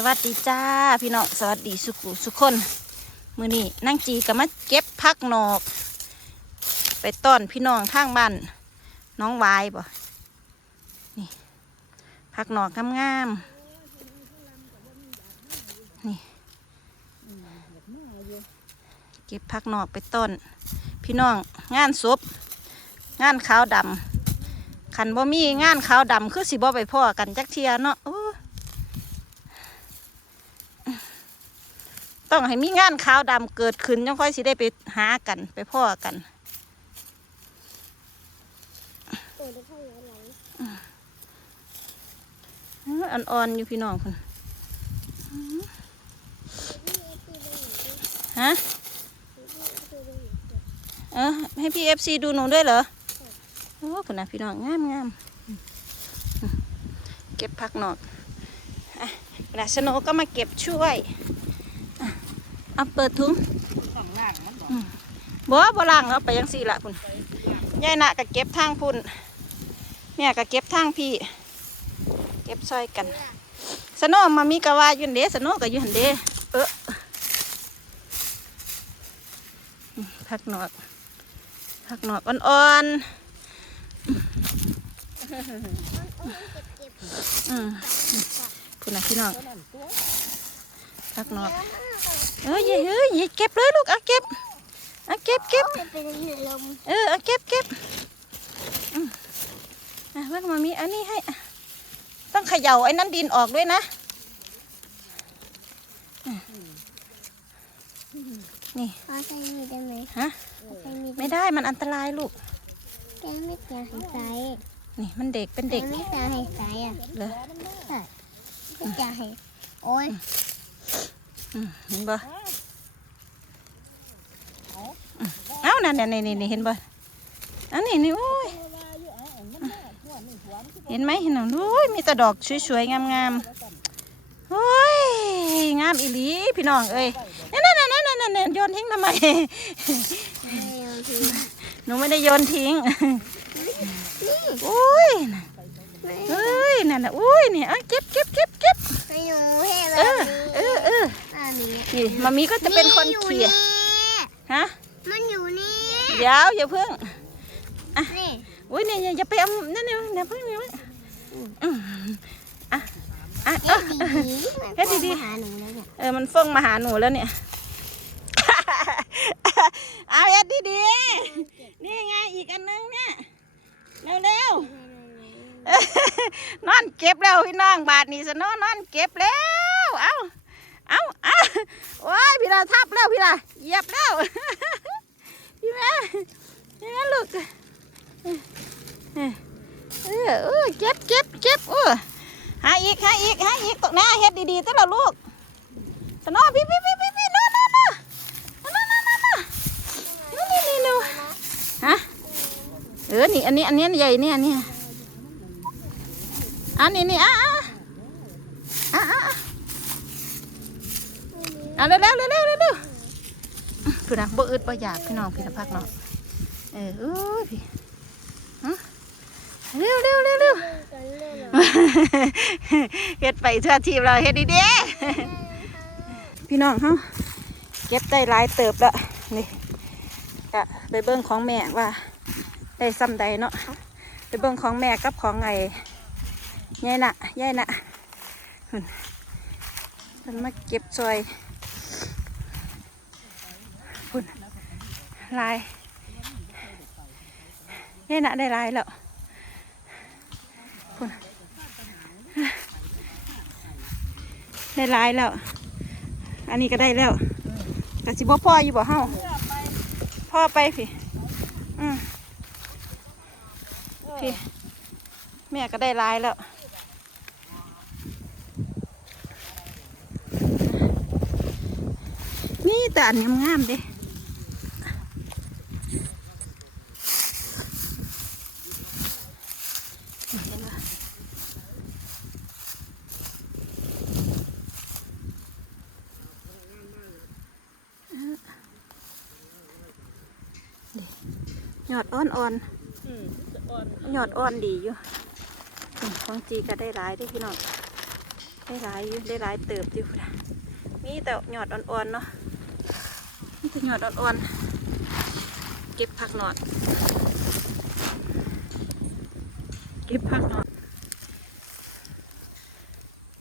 สวัสดีจ้าพี่น้องสวัสดีสุขุสุขคน มือนี้นั่งจีก็มาเก็บพักนอก ไปต้อนพี่น้องทางบ้านน้องวายบ่นี่พักนอกงามๆนี่เก็บพักนอกไปต้น พี่น้องงานศพงานขาวดำขันบ่มีงานขาวดำคือสิบ่ไปพ่อกันจักเทียเนาะโอ้ ต้องให้มีงานขาวดำเกิดขึ้นยังค่อยสิได้ไปหากันไปพ่อกันอ่อนๆอยู่พี่น้องคนฮะเออให้พี่เอฟซีดูหนูด้วยเหรอ โอ้คุณนะพี่น้องงามงามเก็บผักหนอกอะเวลาสโนว์ก็มาเก็บช่วยอะ เอาเปิดถุงต้องล่งมันบอกบ่บ่ล่างเอาไปยังสี่ละคุณยายนะก็เก็บทางพุ่นแม่ก็เก็บทางพี่ เก็บซอยกัน สนว์มามีกะว่ายืนเด้สนว์ก็อยืนเด้เออพักหนอดพักหนอดอ่อนๆอืมพุ่นะพี่น้องตัวนั้นตัวพักหนอด เอ้ยเฮ้ยเฮ้ยเก็บเลยลูกเอาเก็บเอาเก็บเก็บมันเป็นลมเออเอาเก็บเก็บอืมอะเมื่อมามีอันนี้ให้อะต้องเขย่าไอ้นั้นดินออกด้วยนะอะนี่พอใช้มีได้ไหมฮะใช้มีไม่ได้มันอันตรายลูกแกไม่จะให้ใส่นี่มันเด็กเป็นแกเด็กไม่จะให้ใส่อะเลยไม่จะให้โอ้ยอืม เห็นบ่เอ้านั่นนี่นี่นี่เห็นบ่อันนี้นี่โอ้ยเห็นไหมเห็นหนังดูยมีแต่ดอกสวยๆงามๆโอ้ยงามอีหลีพี่น้องเอ้ยนั่นนั่นนั่นนั่นนั่นโยนทิ้งทำไมหนูไม่ได้โยนทิ้งโอ้ย เอ้ยนั่นน่ะอุ้ยนี่เอาเก็บเก็บเก็บเก็บไม่อยู่ให้เอเราอเออเอออันนี้นี่มามีก็จะเป็นคนเขี่ยฮะมันอยู่นี่เดี๋ยวอย่าเพิ่งนี่อุ้ยเนี่ยอย่าไปเอานั่นเนี่ยอย่าเพิ่งอย่าเพิ่งอืมอะอะเฮ็เอ้าดดีๆเฮ็ดดีๆมันหาหนูแล้วเนี่ยเออมันฟ้องมาหาหนูแล้วเนี่ยเอาเอ็ดดีดีๆนี่ไงอีกอันนึงเนี่ยเร็วๆ นอนเก็บแล้วพี่น้องบาทนี้สนอนอนเก็บแล้วเอาเอาเอาโอ้ยพี่ดาทับแล้วพี่ดาเหยียบแล้วพี่แม่พี่แม่ลูกเออเออเก็บเก็บเก็บเออหาอีกหาอีกหาอีกตกหน้าเฮ็ดดีๆตลอดลูกสนอพี่พี่พี่พี่พี่นอนนอนนอนนอนนอนนอนนอนนี่นี่นี่ฮะเออนี่อันนี้อันนี้ใหญ่เนี่ยอันนี้ อันนี้นี่อะอะอะอะเร็วเร็วเร็วเร็วเร็วเร็วพี่นะบ่อึดบ่อยากพี่น้องพี่นะพักเนาะเออเอ้ยพี่เร็วเร็วเร็วเร็วเฮ็ดไปทั่วทีมเราเฮ็ดดีเด้พี่น้องเขาเก็บได้หลายเติบแล้วนี่กะไปเบิ้งของแม่ว่าได้ซ้ำใดเนาะไปเบิ้งของแม่กับของไง ยายน่ะยายน่ะหุ่นมันมาเก็บซอยหุ่นลายยายน่ะได้ลายแล้วหุ่นได้ลายแล้ว อันนี้ก็ได้แล้วแต่สิบ่พ่ออยู่บ่เฮาพ่อไปพี่อืมพี่แม่ก็ได้ลายแล้ว แต่อันงามๆเด้ยอดอ่อนอืมจะอ่อนๆยอดอ่อนดีอยู่อืมของจีก็ได้หลายเด้อพี่น้องได้หลายอยู่ได้หลายเติบอยู่นะมีแต่หยอดอ่อนๆเนาะ มีแต่หยอดอ่อนๆ เก็บผักหนอด เก็บผักหนอด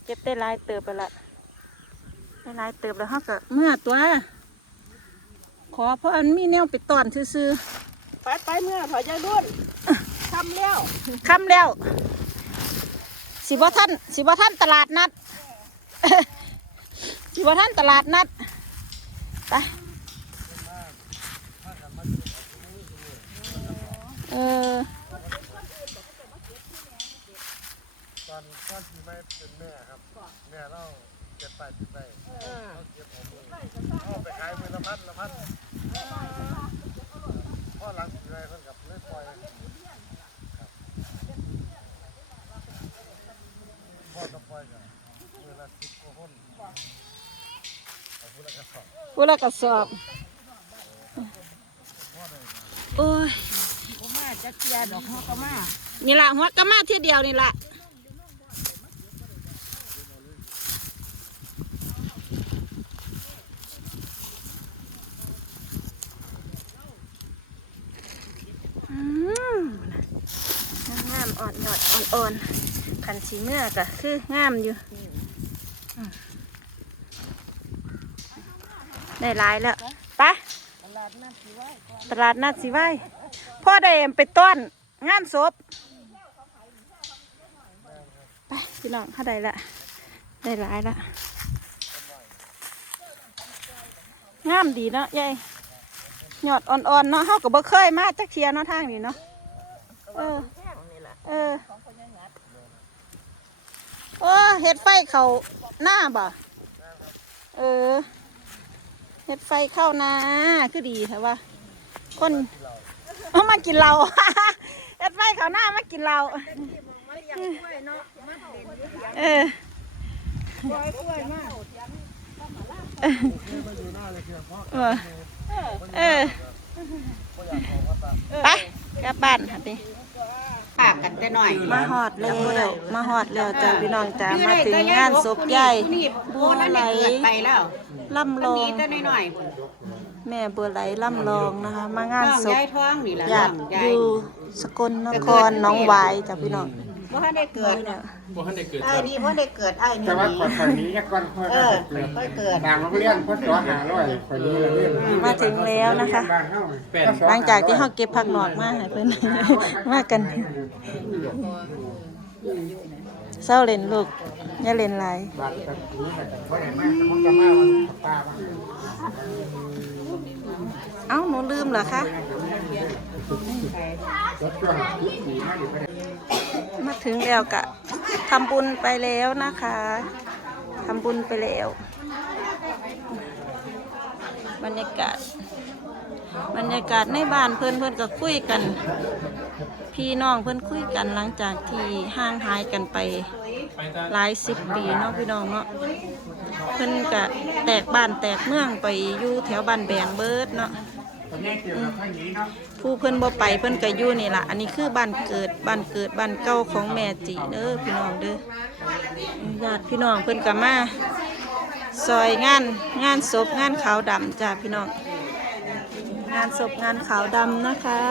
เก็บได้หลายเติบไปละได้หลายเติบแล้วเขาก็เมื่อตัว ขอเพราะอันมีแนวไปตอนซื่อไปไปเมื่อถอยใจรุ่นทำแล้วๆค่ำแล้ว สิบ่ท่านสิบ่ท่านตลาดนัดสิบ่ท่านตลาดนัด ไป เออตอนตอนที่ไม่เป็นแม่ครับ แม่เราเก็บไปเก็บไปเขาเก็บของมือเอาไปขายมือละพันละพันพ่อหลังสีไรเพิ่นกับเล่ปล่อยครับพ่อจะปล่อยกับมือละสิบกว่าคนเอาพูดละกระสอบผู้ละกระสอบโอ้ยก็มา จะเคียดอกเขาก็มานี่ละหัวกะมาที่เดียวนี่ละอืมงามอ่อนหยอดอ่อนๆขันสีเมื่อก็คืองามอยู่ได้หลายแล้วไปตลาดนัดสิไว้ตลาดนัดสิไว้ พ่อได้เอ็มไปต้อนงานศพไปพี่น้องเข้าได้ละได้หลายละงามดีเนาะยายหยอดอ่อนๆเนาะเฮาก็บ่เคยมาจักเทียเนาะทางนี้เนาะเออเออโอ้เฮ็ดไฟเขาหน้าบ่เออเฮ็ดไฟเข้านาคือดีแต่ว่าคน เอามากินเราเฮ็ดไฟเขาหน้ามากินเรามาเลี้ยงกล้วยเนาะมาเด่นอยู่เถียงเออกล้วยกล้วยมามาอยู่หน้าเลยคือพ่อเออเออไปกลับบ้านค่ะดิปากกันแต่หน่อย มาหอดแล้วมาหอดแล้วจ้าพี่น้องจ้ามาถึงงานศพใหญ่บัวไหลไปแล้วล่ำลองนี่แต่หน่อย แม่บัวไหลล่ำลองนะคะ มางานน้องศพยายท้องนี่แหละญาติน้องอยายยู่สกลนครหน้องหวายจ้ะพี่น้องบ่ทันได้เกิดเนี่ยบ่ทันได้เกิดไอ้นี่บ่ได้เกิดไอ้นี่แต่ว่าคนคนนี้จะก่อนคนเอก็อเกิดค่อยเกิดต่างโรงเรียนคนตัวหาร้อยคนนี้เรียนมาถึงแล้วนะคะ บ้านเฮาแปดหลังจากที่เขาเก็บผักหนอกมาให้เพิ่น มากันเศร้าเล่นลูกอย่าเล่นหลาย บ้านตะกี้แบบบ่ได้มามันก็มาวันป้าบ้าง เอ้าหนูลืมเหรอคะมาถึงแล้วกะทำบุญไปแล้วนะคะทำบุญไปแล้ว บรรยากาศ บรรยากาศในบ้านเพื่อนเพื่อนก็คุยกัน พี่น้องเพื่อนคุยกันหลังจากที่ห่างหายกันไปหลายสิบปีเนาะพี่น้องเนาะเพื่อนก็แตกบ้านแตกเมืองไปอยู่แถวบ้านแบงเบิร์ดเนาะ ตอนนี้เกี่ยวกับทางนี้เนาะผู้เพิ่นบ่ไปเพิ่นก็อยู่นี่ล่ะ อันนี้คือบ้านเกิดบ้านเกิดบ้านเก่าของแม่จีเด้อพี่น้องเด้อญาติพี่น้องเพิ่นก็มาซอยงานงานศพงานขาวดำจ้าพี่น้อง งานศพงานขาวดำนะคะ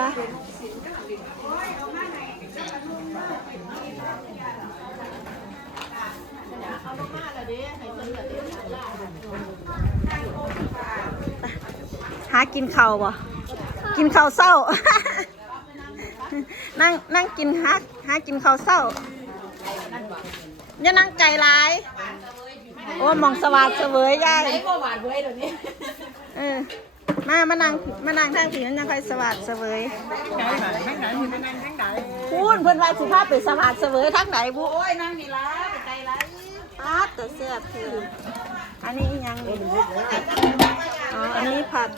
ากินข้าวบ่กินข้าวเศร้า นั่งนั่งกินหาหากินข้าวเศร้าอย่านั่งไก่หลาย โอ้มองสวัสดเสวยยายไอ้บ่หวานเว้ยเดี๋ยวนี้เออมามานั่งมานั่งทางผีมันยังค่อยสวัสดเสวยไหนไหนไหนอยู่นั่นทั้งไหนพูดเพิ่นว่าสิพาไปสวัสดเสวยทางไหนบุโอ้ยนั่งนี่ล่ะใจร้ายอาแต่แซ่บคือ อันนี้อิหยังนี่อ๋อ อันนี้ผัด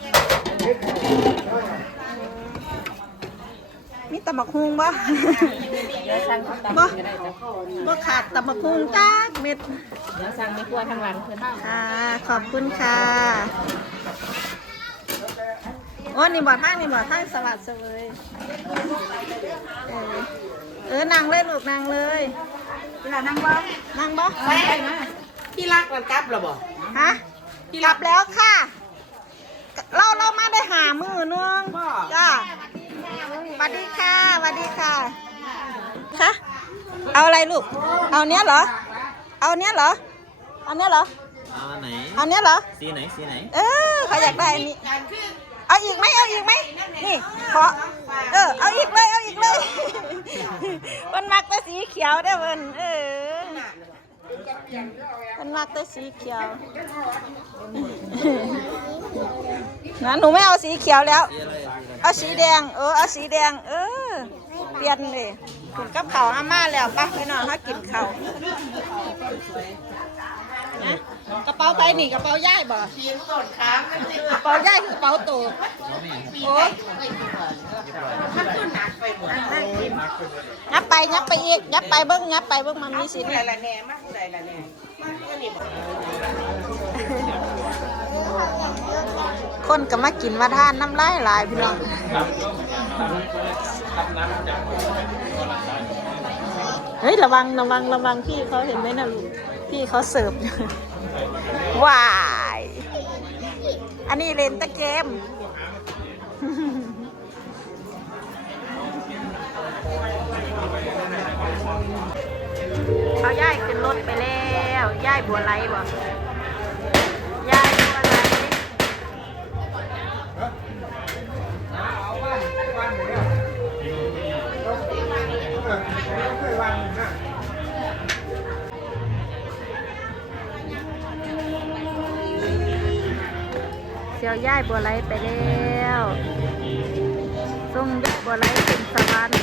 มีตำบักฮุงบ่เดี๋ยวสั่งเขาตำบ่ก็ได้จ้ะบ่ขาดตำบักฮุงจ้าเม็ด เดี๋ยวสั่งไม่กลัวทางหลังเพิ่นค่ะ ขอบคุณค่ะโอ้นี่บ่ทางนี่บ่ทางสวัสดิ์เสวยเออเออนั่งเลยลูกนั่งเลยเวลานั่งบ่นั่งบ่ไปนะที่รักมันกลับหรอบ่ ฮะกลับแล้วค่ะ เราเรามาได้หามือนึงจ้าสวัสดีค่ะสวัสดีค่ะคะเอาอะไรลูก เอาเนี้ยเหรอ เอาเนี้ยเหรอ เอาเนี้ยเหรอ เอาอันไหน เอาเนี้ยเหรอ สีไหน สีไหน เออเขาอยากได้อันนี้ เอาอีกไหมเอาอีกไหม นี่ขอเออ เอาอีกเลย เอาอีกเลยมันมักแต่สีเขียวได้อมันเออ มันมักแต่สีเขียวนะหนูไม่เอาสีเขียวแล้ว เอาสีแดง เออ เอาสีแดง เออ เปลี่ยนเลยกินกับเขาอาม่าแล้วปะไปนอนถ้ากินเขานะาไปนี่กระเป๋าย่ายบ่ทีมต้นค้างนั่นสิกระเป๋าย่ายคือกระเป๋าโตน้องแม่ครับโอ้ยมันก็หนักไปหมดยับไปยับไปอีกยับไปเบิ้งยับไปเบิ้งมันมีสิผู้นี่ละแน่มากผู้ใดละแน่มากก็นี่บ่คนก็มากินมาทานน้ำลายหลายพี่น้องเฮ้ยระวังระวังระวังพี่เขาเห็นไหมนะลูกพี่เขาเสิร์ฟอยู่ ว้าย อันนี้เล่นตะเกม เขาย่ายขึ้นรถไปแล้วย่ายบัวไหลบ่ ยวย่ายบัวไหลไปแล้วส่งย่ายบัวไหลถึงสวรรค์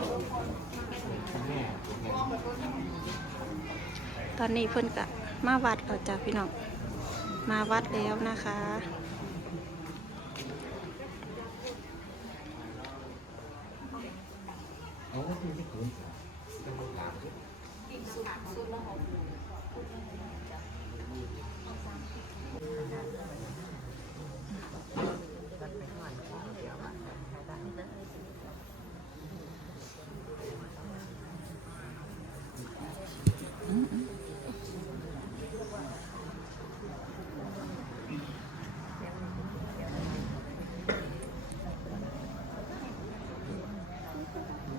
ครับตอนนี้เพิ่นกะมาวัดเราจ้ะพี่น้องมาวัดแล้วนะคะ